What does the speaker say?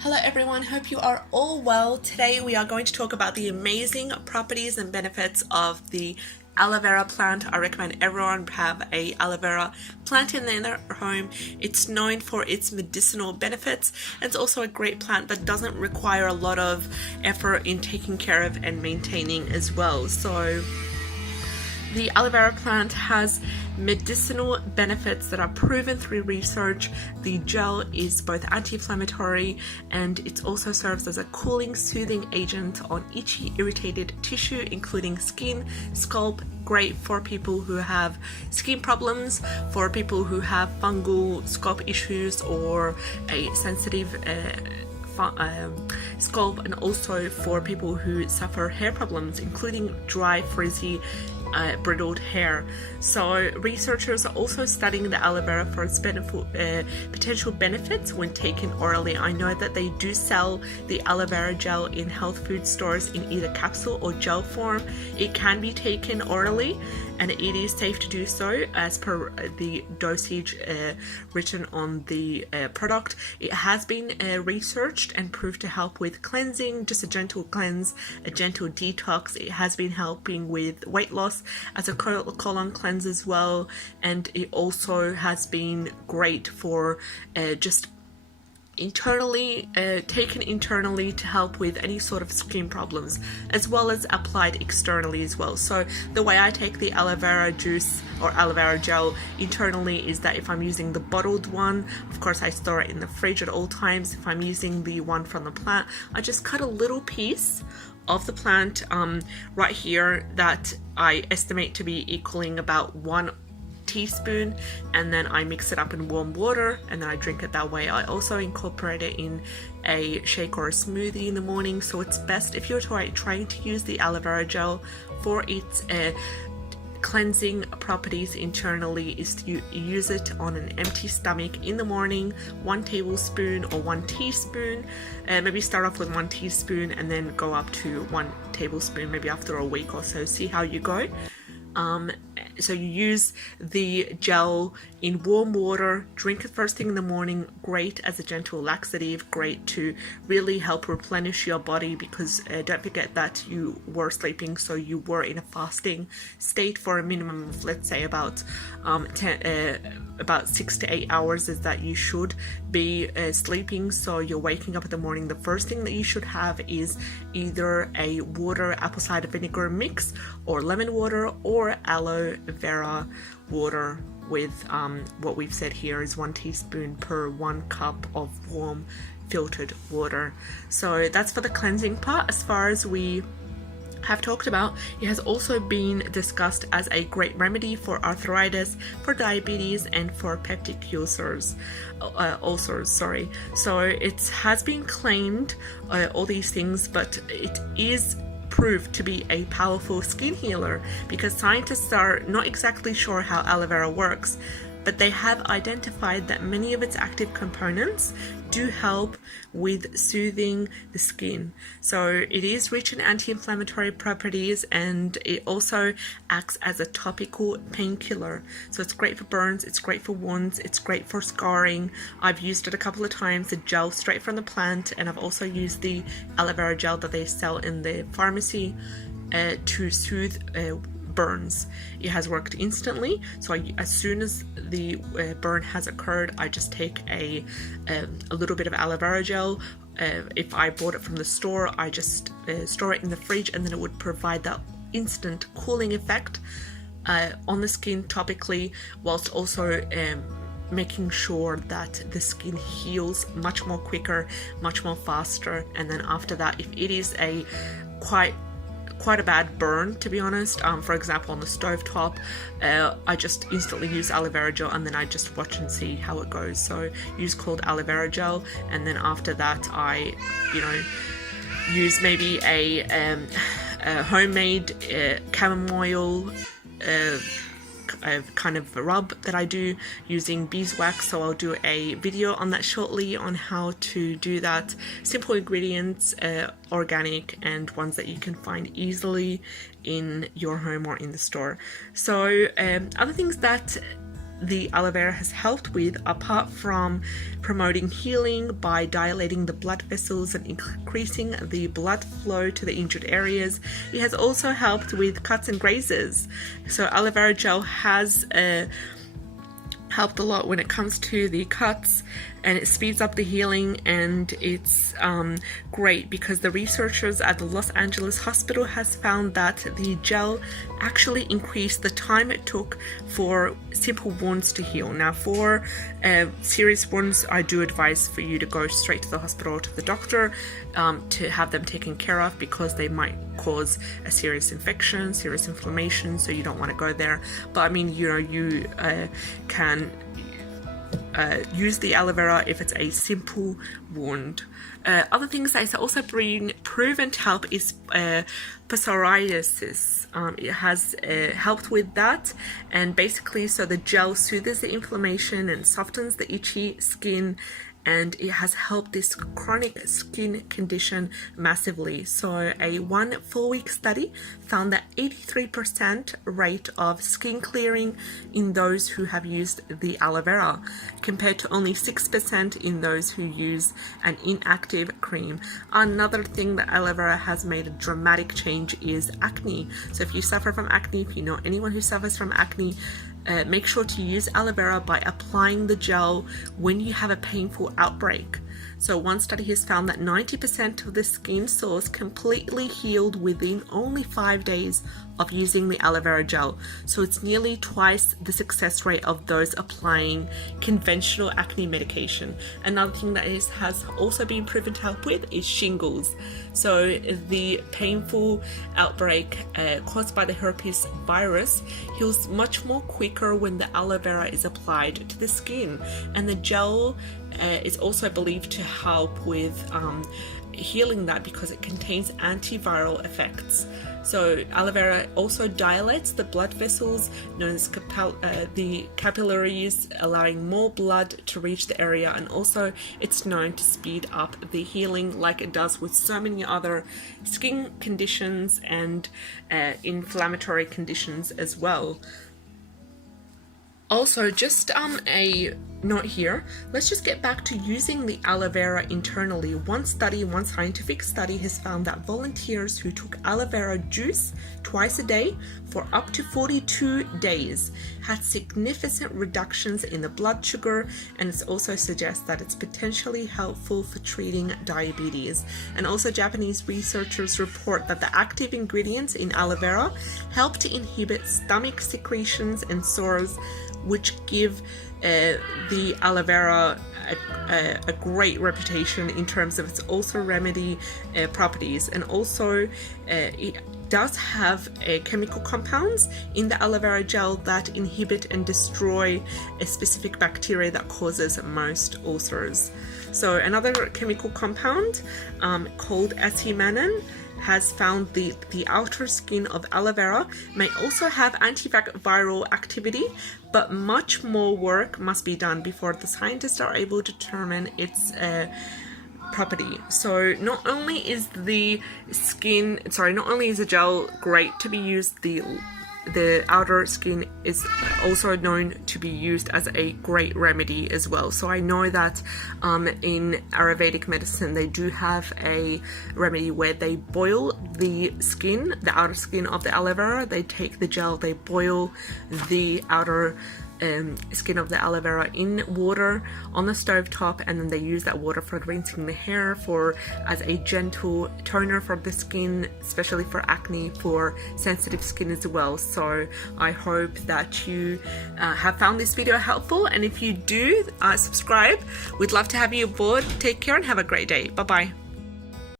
Hello everyone, hope you are all well. Today we are going to talk about the amazing properties and benefits of the aloe vera plant. I recommend everyone have a aloe vera plant in their home. It's known for its medicinal benefits. It's also a great plant but doesn't require a lot of effort in taking care of and maintaining as well. So the aloe vera plant has medicinal benefits that are proven through research. The gel is both anti-inflammatory and it also serves as a cooling, soothing agent on itchy, irritated tissue, including skin, scalp. Great for people who have skin problems, for people who have fungal scalp issues or a sensitive scalp, and also for people who suffer hair problems, including dry, frizzy, brittled hair. So researchers are also studying the aloe vera for its potential benefits when taken orally. I know that they do sell the aloe vera gel in health food stores in either capsule or gel form. It can be taken orally and it is safe to do so as per the dosage written on the product. It has been researched and proved to help with cleansing, just a gentle cleanse, a gentle detox. It has been helping with weight loss as a colon cleanse as well, and it also has been great for just internally, taken internally to help with any sort of skin problems, as well as applied externally as well. So the way I take the aloe vera juice or aloe vera gel internally is that if I'm using the bottled one, of course I store it in the fridge at all times. If I'm using the one from the plant, I just cut a little piece of the plant right here that I estimate to be equaling about 1 teaspoon, and then I mix it up in warm water and then I drink it that way. I also incorporate it in a shake or a smoothie in the morning. So it's best if you're trying to use the aloe vera gel for its cleansing properties internally, is to use it on an empty stomach in the morning, 1 tablespoon or 1 teaspoon. Maybe start off with 1 teaspoon and then go up to 1 tablespoon maybe after a week or so. See how you go. So you use the gel in warm water, drink it first thing in the morning. Great as a gentle laxative, great to really help replenish your body, because don't forget that you were sleeping, so you were in a fasting state for a minimum of, let's say, about 6 to 8 hours is that you should be sleeping. So you're waking up in the morning, the first thing that you should have is either a water apple cider vinegar mix or lemon water or aloe vera water with what we've said here is 1 teaspoon per 1 cup of warm filtered water. So that's for the cleansing part. As far as we have talked about, it has also been discussed as a great remedy for arthritis, for diabetes, and for peptic ulcers. So it has been claimed all these things, but it is proved to be a powerful skin healer, because scientists are not exactly sure how aloe vera works, but they have identified that many of its active components do help with soothing the skin. So it is rich in anti-inflammatory properties, and it also acts as a topical painkiller. So it's great for burns, it's great for wounds, it's great for scarring. I've used it a couple of times, the gel straight from the plant, and I've also used the aloe vera gel that they sell in the pharmacy to soothe burns. It has worked instantly. So as soon as the burn has occurred, I just take a little bit of aloe vera gel. If I bought it from the store, I just store it in the fridge, and then it would provide that instant cooling effect on the skin topically, whilst also making sure that the skin heals much more quicker, much more faster. And then after that, if it is a quite a bad burn, to be honest, for example on the stove top, I just instantly use aloe vera gel, and then I just watch and see how it goes. So use cold aloe vera gel, and then after that I use maybe a homemade chamomile kind of rub that I do using beeswax. So I'll do a video on that shortly on how to do that. Simple ingredients, organic, and ones that you can find easily in your home or in the store. So other things that the aloe vera has helped with, apart from promoting healing by dilating the blood vessels and increasing the blood flow to the injured areas, it has also helped with cuts and grazes. So aloe vera gel has helped a lot when it comes to the cuts, and it speeds up the healing, and it's great because the researchers at the Los Angeles hospital has found that the gel actually increased the time it took for simple wounds to heal. Now for serious wounds, I do advise for you to go straight to the hospital or to the doctor to have them taken care of, because they might cause a serious infection, serious inflammation, so you don't want to go there. But I mean, you can use the aloe vera if it's a simple wound. Other things that is also being proven to help is for psoriasis. It has helped with that, and basically, so the gel soothes the inflammation and softens the itchy skin, and it has helped this chronic skin condition massively. So a 1 4-week study found that 83% rate of skin clearing in those who have used the aloe vera, compared to only 6% in those who use an inactive cream. Another thing that aloe vera has made a dramatic change is acne. So if you suffer from acne, if you know anyone who suffers from acne, make sure to use aloe vera by applying the gel when you have a painful outbreak. So one study has found that 90% of the skin sores completely healed within only 5 days of using the aloe vera gel. So it's nearly twice the success rate of those applying conventional acne medication. Another thing that has also been proven to help with is shingles. So the painful outbreak caused by the herpes virus heals much more quicker when the aloe vera is applied to the skin, and the gel is also believed to help with healing that because it contains antiviral effects. So aloe vera also dilates the blood vessels known as the capillaries, allowing more blood to reach the area, and also it's known to speed up the healing like it does with so many other skin conditions and inflammatory conditions as well. Also, just a note here, let's just get back to using the aloe vera internally. One scientific study has found that volunteers who took aloe vera juice twice a day for up to 42 days had significant reductions in the blood sugar, and it also suggests that it's potentially helpful for treating diabetes. And also Japanese researchers report that the active ingredients in aloe vera help to inhibit stomach secretions and sores, which give the aloe vera a great reputation in terms of its ulcer remedy properties. And also it does have chemical compounds in the aloe vera gel that inhibit and destroy a specific bacteria that causes most ulcers. So another chemical compound called acetaminophen has found the outer skin of aloe vera may also have antiviral activity, but much more work must be done before the scientists are able to determine its property. So not only is the gel great to be used, the outer skin is also known to be used as a great remedy as well. So I know that in Ayurvedic medicine they do have a remedy where they boil the outer skin of the aloe vera. They take the gel, they boil the outer skin of the aloe vera in water on the stove top, and then they use that water for rinsing the hair as a gentle toner for the skin, especially for acne, for sensitive skin as well. So I hope that you have found this video helpful, and if you do, subscribe. We'd love to have you aboard. Take care and have a great day. Bye bye.